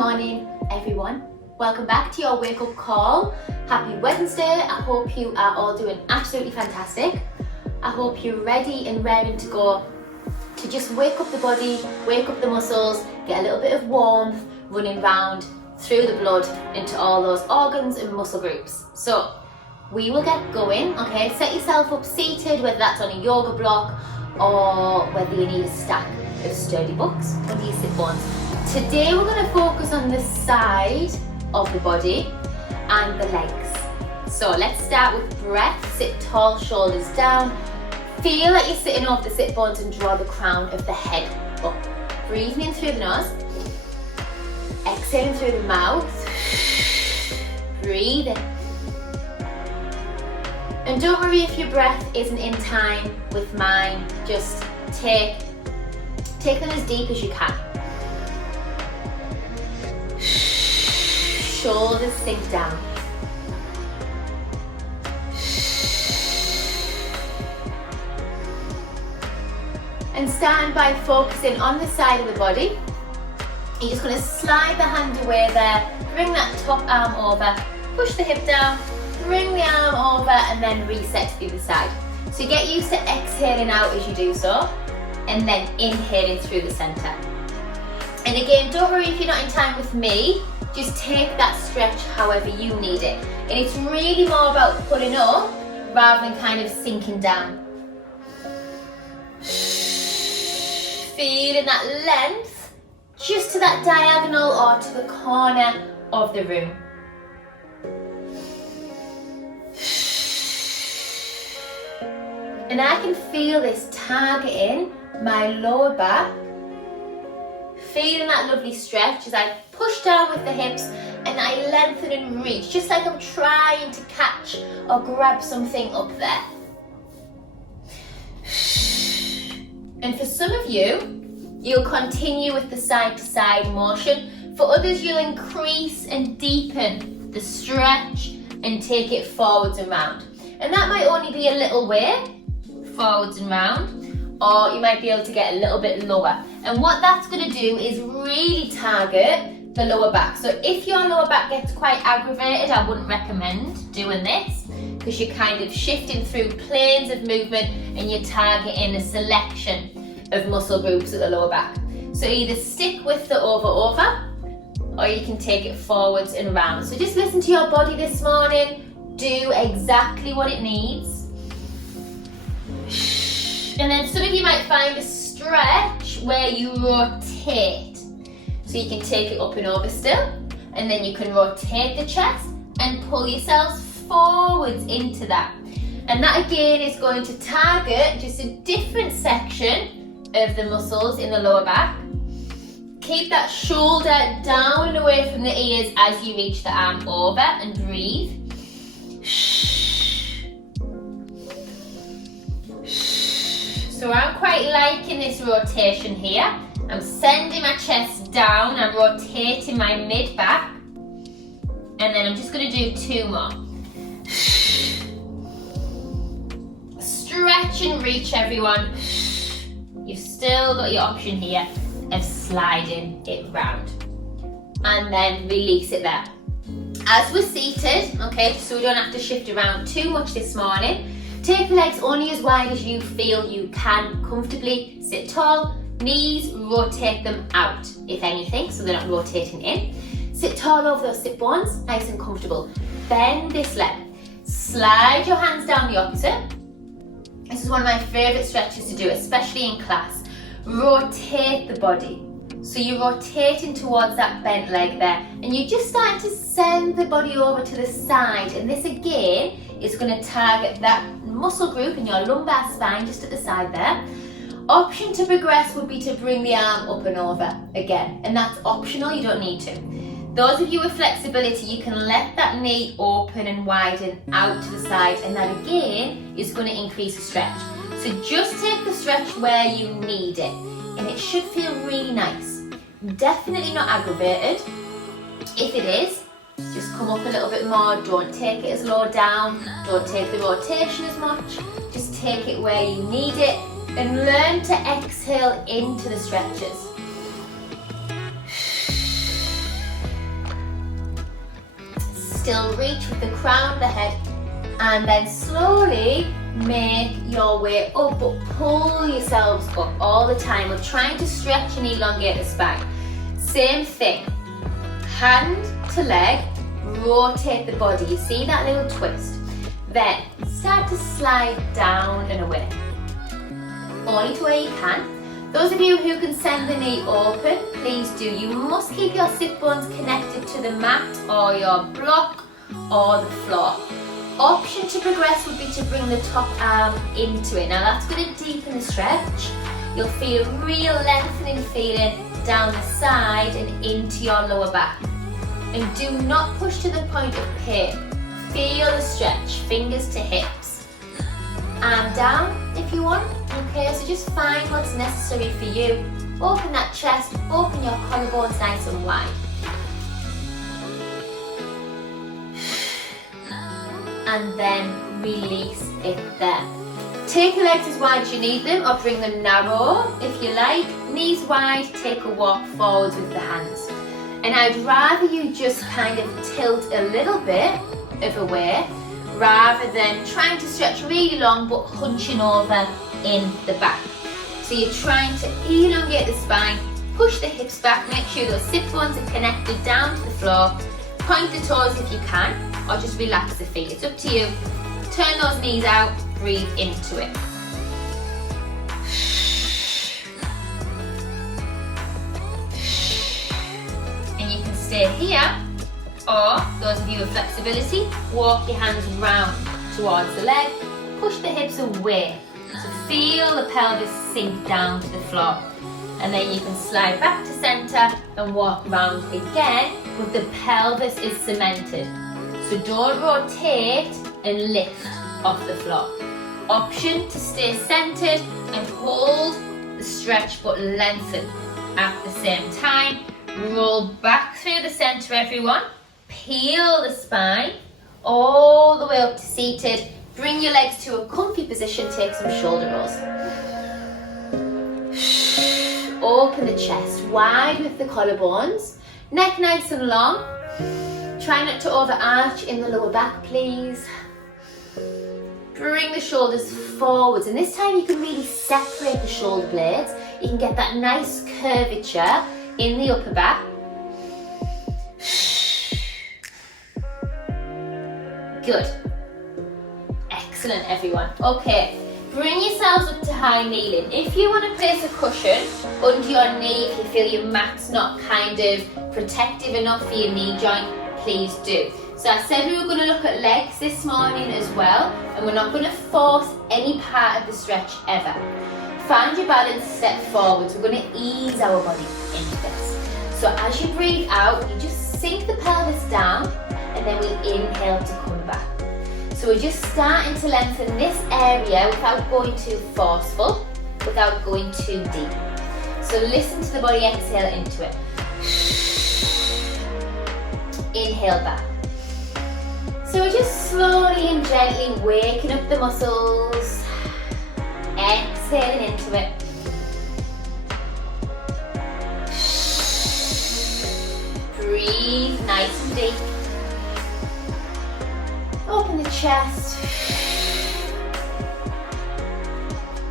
morning, everyone. Welcome back to your wake up call. Happy Wednesday. I hope you are all doing absolutely fantastic. I hope you're ready and raring to go to just wake up the body, wake up the muscles, get a little bit of warmth running round through the blood into all those organs and muscle groups. So we will get going, okay? Set yourself up seated, whether that's on a yoga block or whether you need a stack of sturdy books under your sit bones. Today we're going to focus on the side of the body and the legs. So let's start with breath. Sit tall, shoulders down. Feel like you're sitting off the sit bones and draw the crown of the head up. Breathing in through the nose. Exhaling through the mouth. Breathe in. And don't worry if your breath isn't in time with mine. Just take them as deep as you can. Shoulders sink down. And starting by focusing on the side of the body. You're just going to slide the hand away there, bring that top arm over, push the hip down, bring the arm over and then reset to the other side. So get used to exhaling out as you do so and then inhaling through the centre. And again, don't worry if you're not in time with me, just take that stretch however you need it. And it's really more about pulling up rather than kind of sinking down. Feeling that length just to that diagonal or to the corner of the room. And I can feel this targeting my lower back. Feeling that lovely stretch as I push down with the hips and I lengthen and reach, just like I'm trying to catch or grab something up there. And for some of you, you'll continue with the side to side motion. For others, you'll increase and deepen the stretch and take it forwards and round. And that might only be a little way, forwards and round, or you might be able to get a little bit lower. And what that's going to do is really target the lower back. So if your lower back gets quite aggravated, I wouldn't recommend doing this because you're kind of shifting through planes of movement and you're targeting a selection of muscle groups at the lower back. So either stick with the over or you can take it forwards and round. So just listen to your body this morning, do exactly what it needs. And then some of you might find a stretch where you rotate. So you can take it up and over still, and then you can rotate the chest and pull yourselves forwards into that. And that again is going to target just a different section of the muscles in the lower back. Keep that shoulder down and away from the ears as you reach the arm over and breathe. So I'm quite liking this rotation here. I'm sending my chest down, I'm rotating my mid back, and then I'm just going to do 2 more. Stretch and reach, everyone. You've still got your option here of sliding it round. And then release it there. As we're seated, okay, so we don't have to shift around too much this morning, take the legs only as wide as you feel you can comfortably. Sit tall, knees, rotate them out, if anything, so they're not rotating in. Sit tall over those sit bones, nice and comfortable. Bend this leg. Slide your hands down the opposite. This is one of my favourite stretches to do, especially in class. Rotate the body. So you're rotating towards that bent leg there, and you're just starting to send the body over to the side. And this again is going to target that muscle group in your lumbar spine just at the side there. Option to progress would be to bring the arm up and over again, and that's optional, you don't need to. Those of you with flexibility, you can let that knee open and widen out to the side, and that again is going to increase the stretch. So just take the stretch where you need it, and it should feel really nice. Definitely not aggravated. If it is, just come up a little bit more, don't take it as low down, don't take the rotation as much, just take it where you need it and learn to exhale into the stretches. still reach with the crown of the head, and then slowly make your way up, but pull yourselves up all the time. We're trying to stretch and elongate the spine. Same thing, hand to leg, rotate the body. You see that little twist? Then start to slide down and away, only to where you can. Those of you who can send the knee open, please do. You must keep your sit bones connected to the mat or your block or the floor. Option to progress would be to bring the top arm into it. Now that's going to deepen the stretch. You'll feel a real lengthening feeling down the side and into your lower back. And do not push to the point of pain. Feel the stretch, fingers to hips. Arm down if you want. Okay, so just find what's necessary for you. Open that chest, open your collarbones nice and wide. And then release it there. Take your legs as wide as you need them, or bring them narrow if you like. Knees wide, take a walk forwards with the hands. And I'd rather you just kind of tilt a little bit of a way, rather than trying to stretch really long but hunching over in the back. So you're trying to elongate the spine, push the hips back, make sure those sit bones are connected down to the floor. Point the toes if you can, or just relax the feet. It's up to you. Turn those knees out, breathe into it. And you can stay here, or those of you with flexibility, walk your hands round towards the leg, push the hips away. So feel the pelvis sink down to the floor. And then you can slide back to centre and walk round again, but the pelvis is cemented. So don't rotate and lift off the floor. Option to stay centered and hold the stretch but lengthen at the same time. Roll back through the center, everyone. Peel the spine all the way up to seated. Bring your legs to a comfy position, take some shoulder rolls. Open the chest, wide with the collarbones. Neck nice and long. Try not to overarch in the lower back, please. Bring the shoulders forwards, and this time you can really separate the shoulder blades. You can get that nice curvature in the upper back. Good. Excellent, everyone. Okay, bring yourselves up to high kneeling. If you want to place a cushion under your knee, if you feel your mat's not kind of protective enough for your knee joint, please do. So I said we were going to look at legs this morning as well, and we're not going to force any part of the stretch ever. Find your balance, step forwards. We're going to ease our body into this. So as you breathe out, you just sink the pelvis down, and then we inhale to come back. So we're just starting to lengthen this area without going too forceful, without going too deep. So listen to the body exhale into it. Inhale back. So we're just slowly and gently waking up the muscles, exhaling into it. Breathe nice and deep. Open the chest.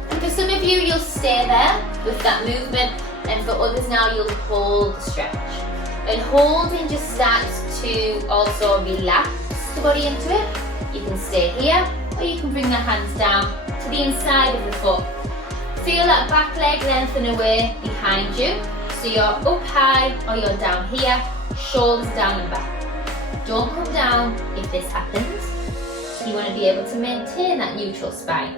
And for some of you, you'll stay there with that movement, and for others now, you'll hold the stretch. And holding just starts to also relax the body into it. You can stay here, or you can bring the hands down to the inside of the foot. Feel that back leg lengthen away behind you. So you're up high or you're down here, shoulders down and back. Don't come down if this happens. You want to be able to maintain that neutral spine.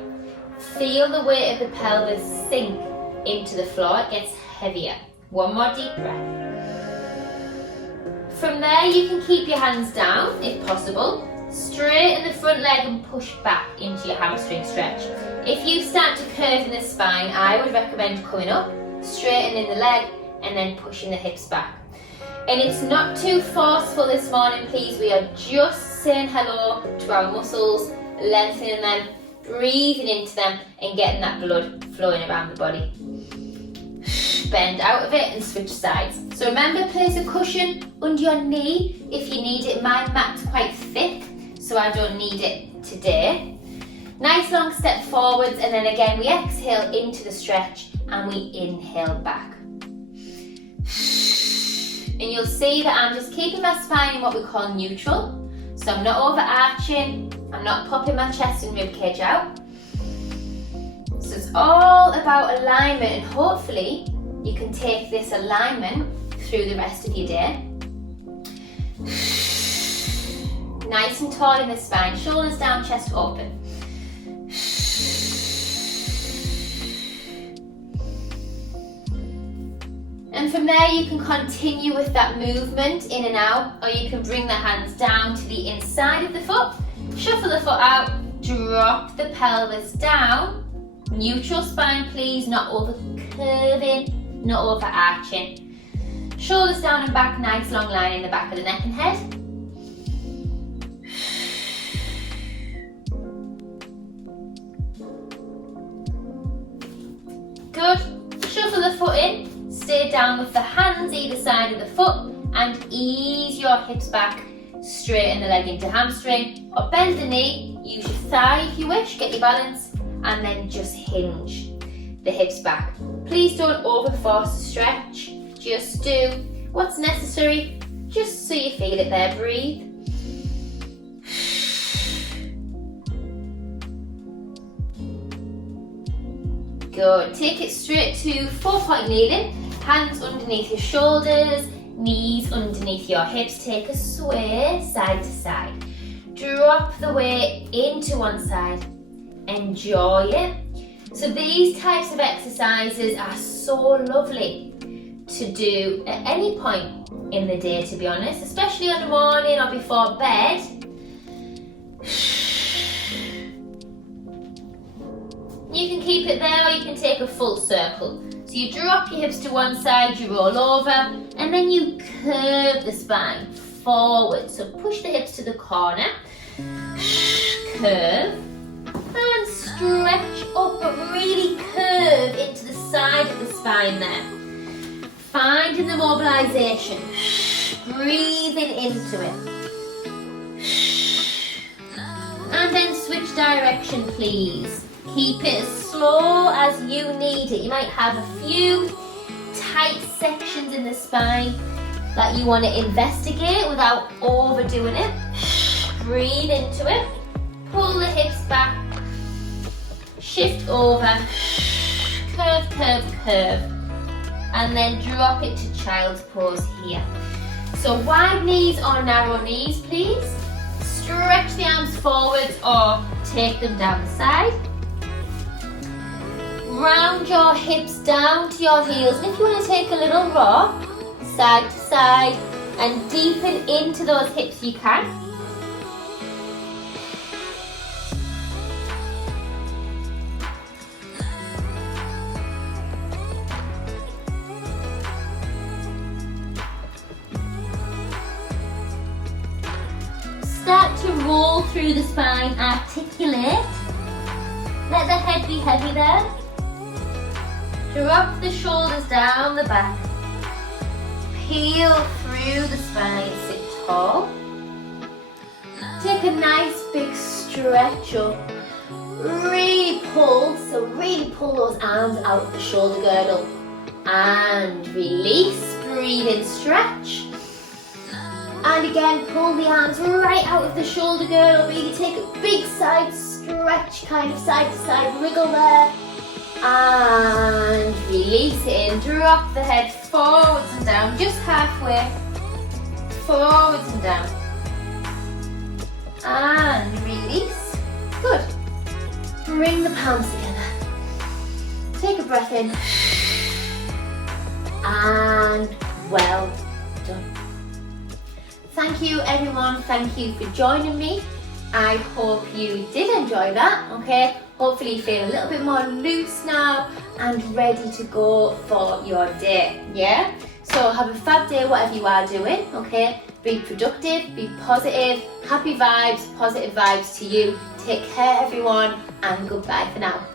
Feel the weight of the pelvis sink into the floor. It gets heavier. One more deep breath. From there, you can keep your hands down if possible. Straighten the front leg and push back into your hamstring stretch. If you start to curve in the spine, I would recommend coming up, straightening the leg, and then pushing the hips back. And it's not too forceful this morning, please. We are just saying hello to our muscles, lengthening them, breathing into them, and getting that blood flowing around the body. Bend out of it and switch sides. So remember, place a cushion under your knee if you need it. My mat's quite so I don't need it today. Nice long step forwards, and then again we exhale into the stretch and we inhale back. And you'll see that I'm just keeping my spine in what we call neutral. So I'm not overarching, I'm not popping my chest and rib cage out. So it's all about alignment, and hopefully you can take this alignment through the rest of your day. Nice and tall in the spine, shoulders down, chest open. And from there you can continue with that movement in and out, or you can bring the hands down to the inside of the foot, shuffle the foot out, drop the pelvis down. Neutral spine please, not over curving, not over arching. Shoulders down and back, nice long line in the back of the neck and head. Good. Shuffle the foot in, stay down with the hands either side of the foot, and ease your hips back, straighten the leg into hamstring, or bend the knee, use your thigh if you wish, get your balance, and then just hinge the hips back. Please don't overforce the stretch, just do what's necessary, just so you feel it there. Breathe. Good. Take it straight to 4-point kneeling, hands underneath your shoulders, knees underneath your hips. Take a sway side to side. Drop the weight into one side. Enjoy it. So these types of exercises are so lovely to do at any point in the day, to be honest, especially on the morning or before bed. You can keep it there, or you can take a full circle. So you drop your hips to one side, you roll over, and then you curve the spine forward. So push the hips to the corner, curve, and stretch up, but really curve into the side of the spine there. Finding the mobilization, breathing into it. And then switch direction, please. Keep it as slow as you need it. You might have a few tight sections in the spine that you want to investigate without overdoing it. Breathe into it. Pull the hips back. Shift over. Curve, curve, curve. And then drop it to child's pose here. So wide knees or narrow knees, please. Stretch the arms forwards or take them down the side. Round your hips down to your heels, and if you want to take a little rock side to side and deepen into those hips, you can. Start to roll through the spine, articulate. Let the head be heavy there. Drop the shoulders down the back. Peel through the spine, sit tall. Take a nice big stretch up. Really pull, so really pull those arms out of the shoulder girdle. And release, breathe in, stretch. And again, pull the arms right out of the shoulder girdle. Really take a big side stretch, kind of side to side wriggle there. And release it in, drop the head forwards and down, just halfway, forwards and down, and release. Good. Bring the palms together, take a breath in, and well done. Thank you everyone, thank you for joining me. I hope you did enjoy that, okay? Hopefully you feel a little bit more loose now and ready to go for your day, yeah? So have a fab day, whatever you are doing, okay? Be productive, be positive, happy vibes, positive vibes to you. Take care everyone, and goodbye for now.